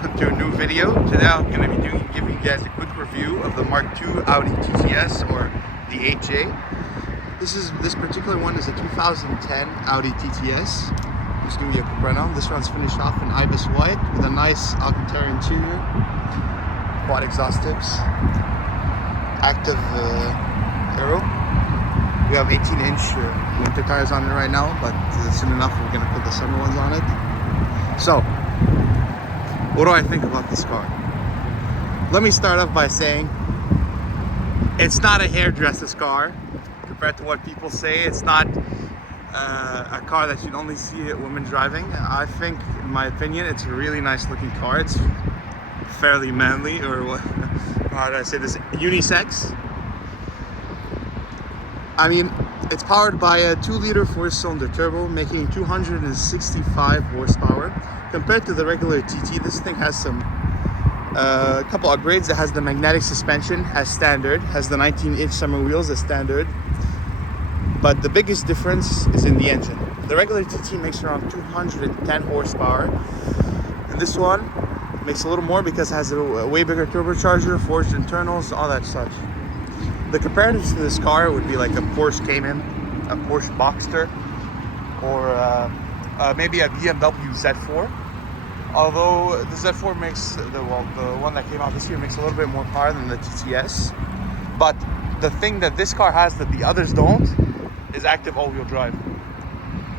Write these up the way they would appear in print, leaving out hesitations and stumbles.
welcome to a new video. Today I'm going to be giving you guys a quick review of the Mark II Audi TTS or the 8J. This particular one is a 2010 Audi TTS. I'm just giving you a quick rundown. This one's finished off in Ibis white with a nice Alcantara interior, quad exhaust tips, active aero. We have 18-inch winter tires on it right now, but soon enough we're going to put the summer ones on it. So, what do I think about this car? Let me start off by saying it's not a hairdresser's car compared to what people say. It's not a car that you'd only see women driving. I think, in my opinion, it's a really nice looking car. It's fairly manly, or what? How do I say this? Unisex. I mean, it's powered by a 2-liter 4-cylinder turbo, making 265 horsepower. Compared to the regular TT, this thing has some couple upgrades. It has the magnetic suspension as standard, has the 19-inch summer wheels as standard. But the biggest difference is in the engine. The regular TT makes around 210 horsepower, and this one makes a little more because it has a way bigger turbocharger, forged internals, all that such. The comparison to this car would be like a Porsche Cayman, a Porsche Boxster, or maybe a BMW Z4. Although the Z4 makes, the one that came out this year makes a little bit more power than the TTS. But the thing that this car has that the others don't is active all-wheel drive.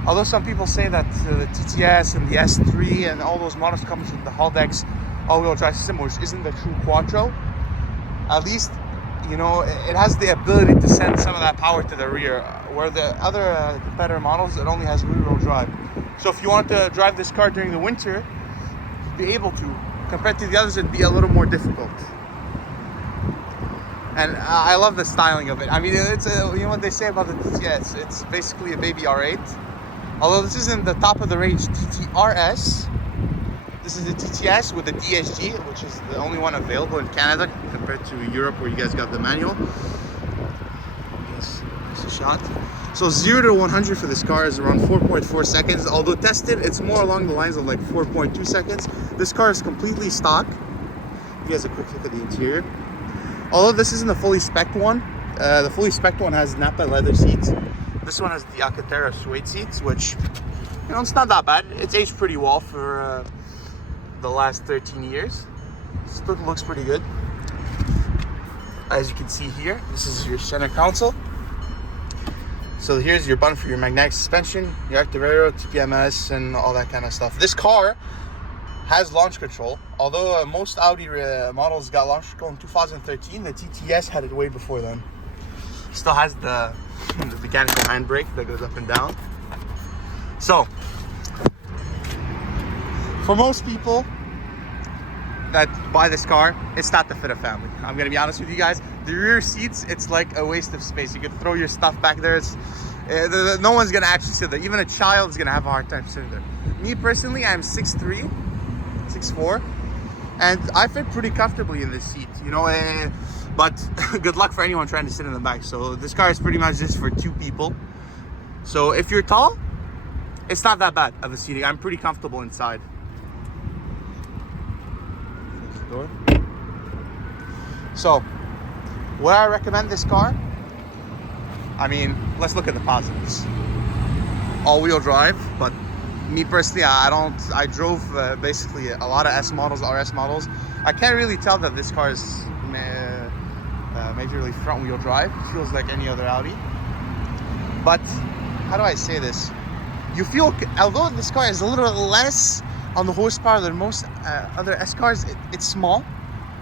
Although some people say that the TTS and the S3 and all those models comes with the Haldex all-wheel drive system, which isn't the true Quattro, at least, you know, it has the ability to send some of that power to the rear, where the other competitor models, it only has rear-wheel drive. So if you want to drive this car during the winter, you'd be able to. Compared to the others, it'd be a little more difficult. And I love the styling of it. I mean, it's you know what they say about the TTS, it's basically a baby R8. Although this isn't the top of the range TTRS. This is the TTS with the DSG, which is the only one available in Canada compared to Europe where you guys got the manual. Yes, nice shot. So 0 to 100 for this car is around 4.4 seconds. Although tested, it's more along the lines of like 4.2 seconds. This car is completely stock. You guys a quick look at the interior. Although this isn't a fully spec'd one, the fully spec'd one has Napa leather seats. This one has the Alcantara suede seats, which, you know, it's not that bad. It's aged pretty well for the last 13 years. Still looks pretty good. As you can see here, this is your center console. So here's your button for your magnetic suspension, your active aero, TPMS, and all that kind of stuff. This car has launch control. Although most Audi models got launch control in 2013, the TTS had it way before then. Still has the mechanical handbrake that goes up and down. So, for most people that buy this car, it's not to fit a family. I'm gonna be honest with you guys. The rear seats, it's like a waste of space. You can throw your stuff back there. It's no one's gonna actually sit there. Even a child's gonna have a hard time sitting there. Me personally, I'm 6'3", 6'4", and I fit pretty comfortably in this seat, you know. But good luck for anyone trying to sit in the back. So this car is pretty much just for 2 people. So if you're tall, it's not that bad of a seating. I'm pretty comfortable inside. Close the door. So, would I recommend this car? I mean, let's look at the positives. All-wheel drive, but me personally, I drove basically a lot of S models, RS models. I can't really tell that this car is majorly front-wheel drive. It feels like any other Audi. But, how do I say this? You feel, although this car is a little less on the horsepower than most other S cars, it's small.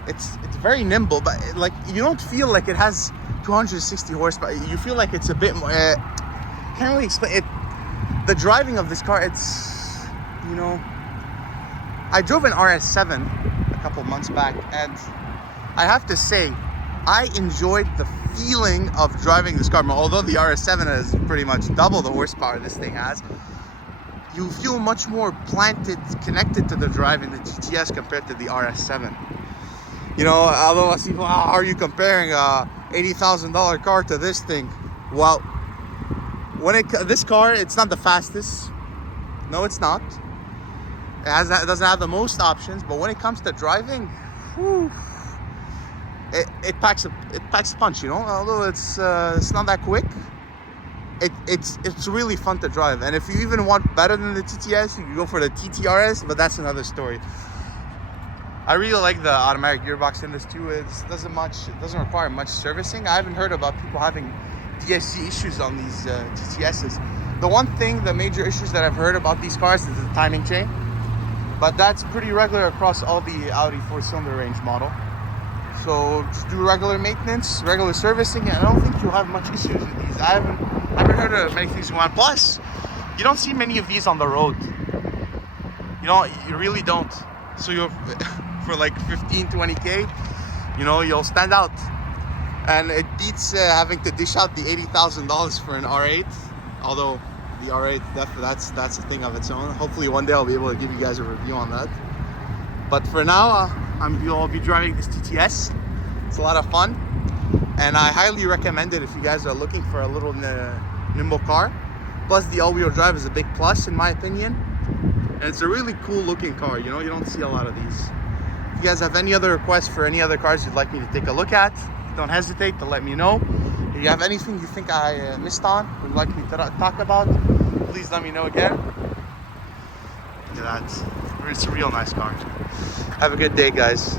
It's very nimble, but like you don't feel like it has 260 horsepower. You feel like it's a bit more. Can't really explain it. The driving of this car, it's, you know, I drove an RS7 a couple months back, and I have to say, I enjoyed the feeling of driving this car. Although the RS7 has pretty much double the horsepower this thing has, you feel much more planted, connected to the drive in the TTS compared to the RS7. You know, although people, how are you comparing a $80,000 car to this thing? Well, this car, it's not the fastest. No, it's not. It doesn't have the most options, but when it comes to driving, whew, it packs a punch, you know. Although it's not that quick, it's really fun to drive. And if you even want better than the TTS, you can go for the TTRS, but that's another story. I really like the automatic gearbox in this too. It doesn't require much servicing. I haven't heard about people having DSG issues on these TTSs. The major issues that I've heard about these cars is the timing chain, but that's pretty regular across all the Audi 4-cylinder range model. So just do regular maintenance, regular servicing, and I don't think you'll have much issues with these. I haven't heard of many things going on. Plus, you don't see many of these on the road. You really don't. So you're for like 15, 20K, you'll stand out. And it beats having to dish out the $80,000 for an R8. Although the R8, that's a thing of its own. Hopefully one day I'll be able to give you guys a review on that. But for now, I'll be driving this TTS. It's a lot of fun, and I highly recommend it if you guys are looking for a little nimble car. Plus, the all-wheel drive is a big plus in my opinion, and it's a really cool looking car. You don't see a lot of these. If you guys have any other requests for any other cars you'd like me to take a look at, don't hesitate to let me know. If you have anything you think I missed on, would like me to talk about, please let me know again. Look at that. It's a real nice car. Have a good day, guys.